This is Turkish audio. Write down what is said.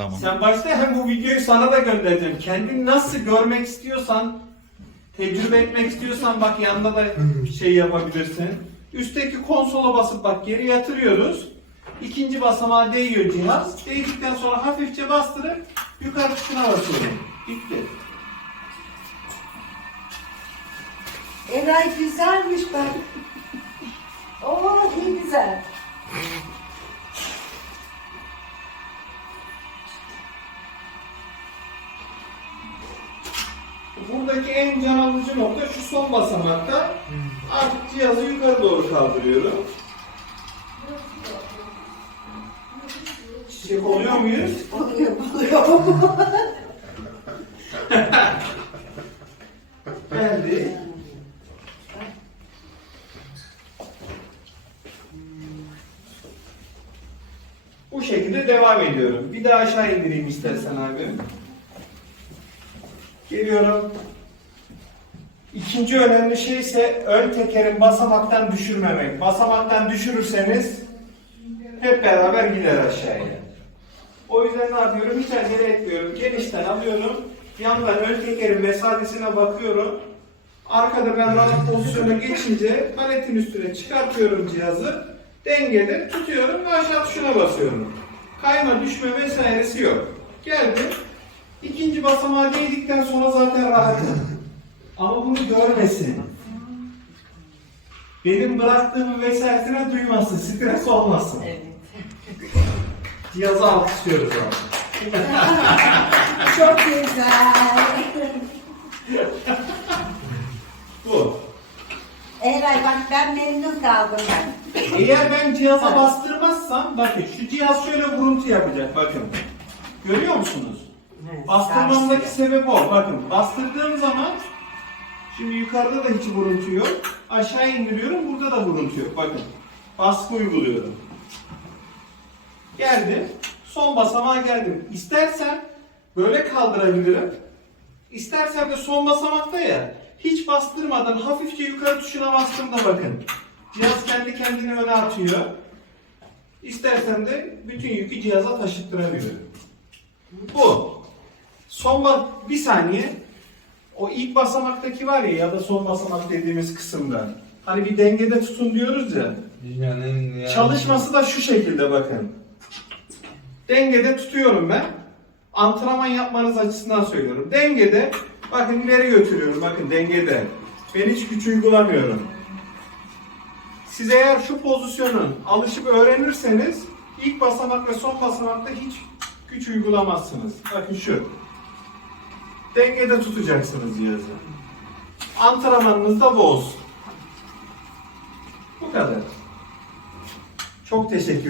Tamam. Sen başta hem bu videoyu sana da göndereceğim. Kendini nasıl görmek istiyorsan, tecrübe etmek istiyorsan bak yanında da şey yapabilirsin. Üstteki konsola basıp bak geri yatırıyoruz. İkinci basamağa değiyor cihaz. Değdikten sonra hafifçe bastırıp yukarı tuşuna basıyorum. Bitti. Eray güzelmiş bak. Oo ne güzel. Buradaki en can alıcı nokta şu son basamakta. Artık cihazı yukarı doğru kaldırıyorum. Çiçek oluyor muyuz? Oluyor oluyor. Geldi. Bu şekilde devam ediyorum. Bir daha aşağı indireyim istersen abi. Geliyorum. İkinci önemli şey ise ön tekerin basamaktan düşürmemek. Basamaktan düşürürseniz hep beraber gider aşağıya. O yüzden ne yapıyorum? Hiç acele etmiyorum. Genişten alıyorum. Yandan ön tekerin mesafesine bakıyorum. Arkada ben rahat pozisyona geçince paletin üstüne çıkartıyorum cihazı. Dengede tutuyorum ve aşağı tuşuna basıyorum. Kayma, düşme vesairesi yok. Geldi. İkinci basamağa değdikten sonra zaten rahatım. Ama bunu görmesin. Benim bıraktığımı vesairesine duymasın, stres olmasın. Evet. Cihazı alkışlıyoruz abi. Çok güzel. Bu. Eray bak ben memnun kaldım ben. Eğer ben cihaza bastırmazsam, bakın şu cihaz şöyle vuruntu yapacak, bakın. Görüyor musunuz? Evet, Bastırmamdaki sebep o. Bakın bastırdığım zaman, şimdi yukarıda da hiç vuruntu yok. Aşağı indiriyorum, burada da vuruntu yok. Bakın, baskı uyguluyorum. Geldim, son basamağa geldim. İstersen böyle kaldırabilirim. İstersen de son basamakta ya, hiç bastırmadan hafifçe yukarı tuşuna bastığımda bakın. Cihaz kendi kendini öne atıyor. İstersen de bütün yükü cihaza taşıttırabiliyorum. Bu. Son bak bir saniye. O ilk basamaktaki var ya ya da son basamak dediğimiz kısımda. Hani bir dengede tutun diyoruz ya. Dünyanın yani... Çalışması da şu şekilde bakın. Dengede tutuyorum ben. Antrenman yapmanız açısından söylüyorum. Dengede bakın ileri götürüyorum. Bakın dengede. Ben hiç güç uygulamıyorum. Siz eğer şu pozisyonu alışıp öğrenirseniz ilk basamak ve son basamakta hiç güç uygulamazsınız. Bakın şu. Dengede tutacaksınız cihazı. Antrenmanınız da bu olsun. Bu kadar. Çok teşekkür